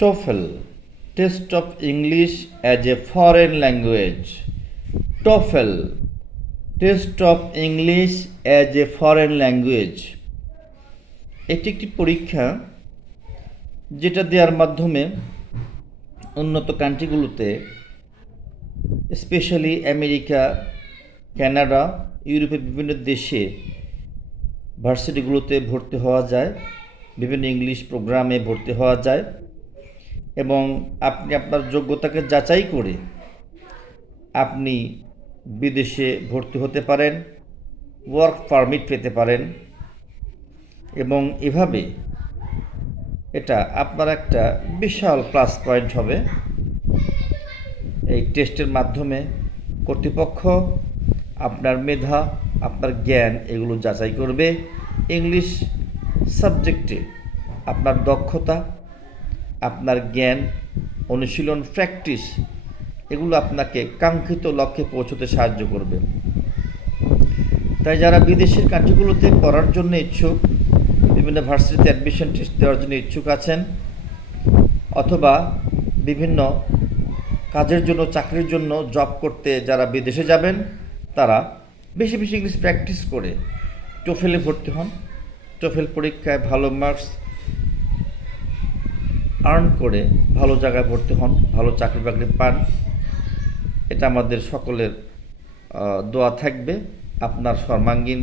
TOEFL, Test of English as a Foreign Language. TOEFL, Test of English as a Foreign Language. এটি একটি পরীক্ষা যেটা দেওয়ার মাধ্যমে উন্নত কান্ট্রিগুলোতে, স্পেশালি আমেরিকা, কানাডা, ইউরোপের বিভিন্ন দেশে ভার্সিটিগুলোতে ভর্তি হওয়া যায়, বিভিন্ন ইংলিশ প্রোগ্রামে ভর্তি হওয়া যায় এবং আপনি আপনার যোগ্যতাকে যাচাই করে আপনি বিদেশে ভর্তি হতে পারেন, ওয়ার্ক পারমিট পেতে পারেন এবং এভাবে এটা আপনার একটা বিশাল প্লাস পয়েন্ট হবে। এই টেস্টের মাধ্যমে কর্তৃপক্ষ আপনার মেধা, আপনার জ্ঞান এগুলো যাচাই করবে। ইংলিশ সাবজেক্টে আপনার দক্ষতা, আপনার জ্ঞান, অনুশীলন, প্র্যাকটিস এগুলো আপনাকে কাঙ্ক্ষিত লক্ষ্যে পৌঁছতে সাহায্য করবে। তাই যারা বিদেশের কান্ট্রিগুলোতে পড়ার জন্য ইচ্ছুক, বিভিন্ন ভার্সিটিতে অ্যাডমিশন টেস্ট দেওয়ার জন্য ইচ্ছুক আছেন, অথবা বিভিন্ন কাজের জন্য, চাকরির জন্য, জব করতে যারা বিদেশে যাবেন, তারা বেশি বেশি ইংলিশ প্র্যাকটিস করে টোফেলে ভর্তি হন। টোফেল পরীক্ষায় ভালো মার্কস আর্ন করে ভালো জায়গায় ভর্তি হন, ভালো চাকরি বাকরি পান। এটা আমাদের সকলের দোয়া থাকবে। আপনার সর্বাঙ্গীন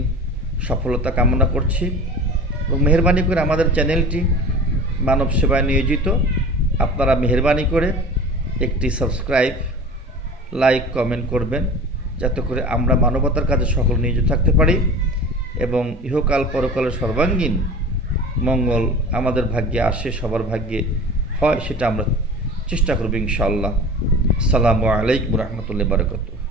সফলতা কামনা করছি এবং মেহরবানি করে আমাদের চ্যানেলটি মানব সেবায় নিয়োজিত। আপনারা মেহরবানি করে একটি সাবস্ক্রাইব, লাইক, কমেন্ট করবেন, যাতে করে আমরা মানবতার কাজে সকল নিয়োজিত থাকতে পারি এবং ইহকাল পরকালের সর্বাঙ্গীন মঙ্গল আমাদের ভাগ্যে আসে, সবার ভাগ্যে হয়, সেটা আমরা চেষ্টা করব ইনশাআল্লাহ। আসসালামু আলাইকুম রহমতুল্লাহি ওয়া বারাকাতুহু।